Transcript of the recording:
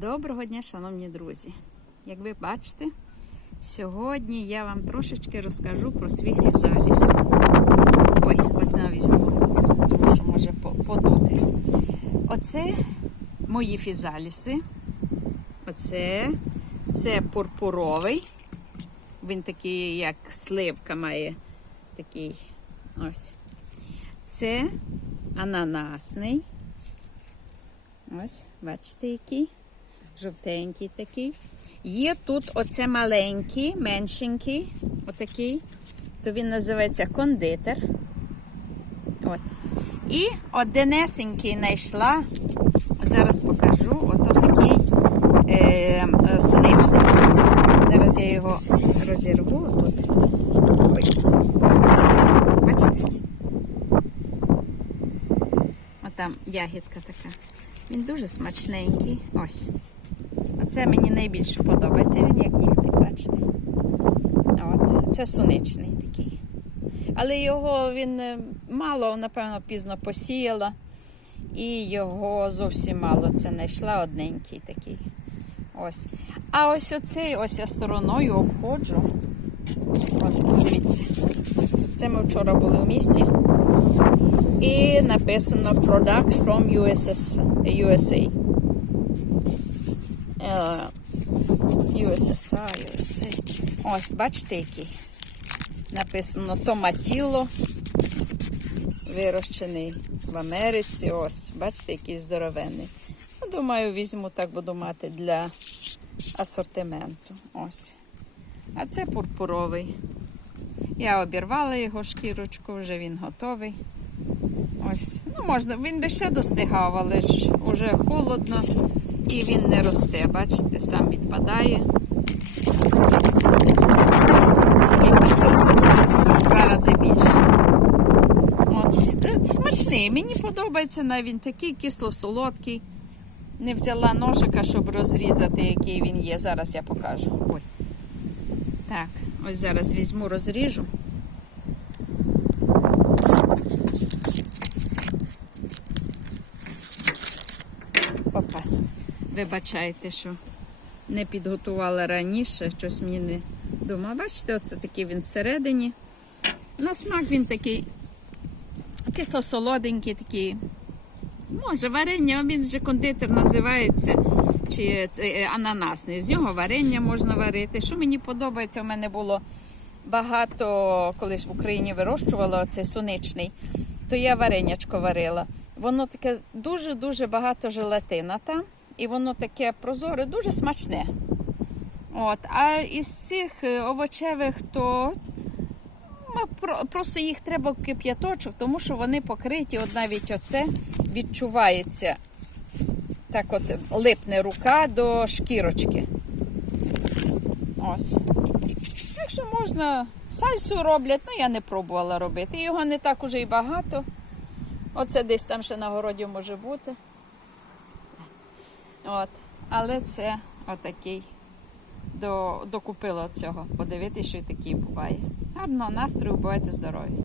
Доброго дня, шановні друзі! Як ви бачите, сьогодні я вам трошечки розкажу про свій фізаліс. Ой, от візьму, тому що може подути. Оце мої фізаліси. Оце це пурпуровий. Він такий, як сливка має такий ось. Це ананасний. Ось, бачите, який. Жовтенький такий. Є тут оце маленький, меншенький, отакий. То він називається кондитер. От. І одинесенький знайшла. От зараз покажу. Ото такий е, е, сонячний. Зараз я його розірву тут. Ой. Бачите? Отам ягідка така. Він дуже смачненький. Ось. Оце мені найбільше подобається. Він як нігтик, бачите. От. Це суничний такий. Але його він е, мало, напевно, пізно посіяла. І його зовсім мало це знайшла одненький такий. Ось. А ось оцей ось я стороною обходжу. От, дивіться. Це ми вчора були в місті. І написано Product from USS, USA. Е, USSR, USA. Ось, бачите, який? Написано томатіло. Вирощений в Америці. Ось, бачите, який здоровенний. Ну, Думаю, візьму, так буду мати для асортименту. Ось. А це пурпуровий. Я обірвала його шкірочку, вже він готовий. Ось, ну можна, він би ще достигав, але ж уже холодно і він не росте. Бачите, сам відпадає. Два рази більше. Смачний, мені подобається навіть він такий кисло-солодкий. Не взяла ножика, щоб розрізати, який він є. Зараз я покажу. Ой. Так, ось зараз візьму, розріжу. Вибачайте, що не підготувала раніше, щось мені не думала. Бачите, оце такий він всередині. На смак він такий кисло-солоденький, такий. Може, варення, він же кондитер називається, чи е, ананасний. З нього варення можна варити. Що мені подобається, у мене було багато, коли в Україні вирощувала оцей соничний, то я варенячко варила. Воно таке дуже-дуже багато желатина там, і воно таке прозоре, дуже смачне. От. А із цих е, овочевих, то ну, про- просто їх треба в кип'яточок, тому що вони покриті, от навіть оце відчувається. Так от липне рука до шкірочки. Ось. Так що можна сальсу роблять, ну я не пробувала робити. Його не так уже і багато. Оце десь там ще на городі може бути. От. Але це отакий. До, докупила цього. Подивитися, що і такий буває. Гарного настрою, бувайте здорові!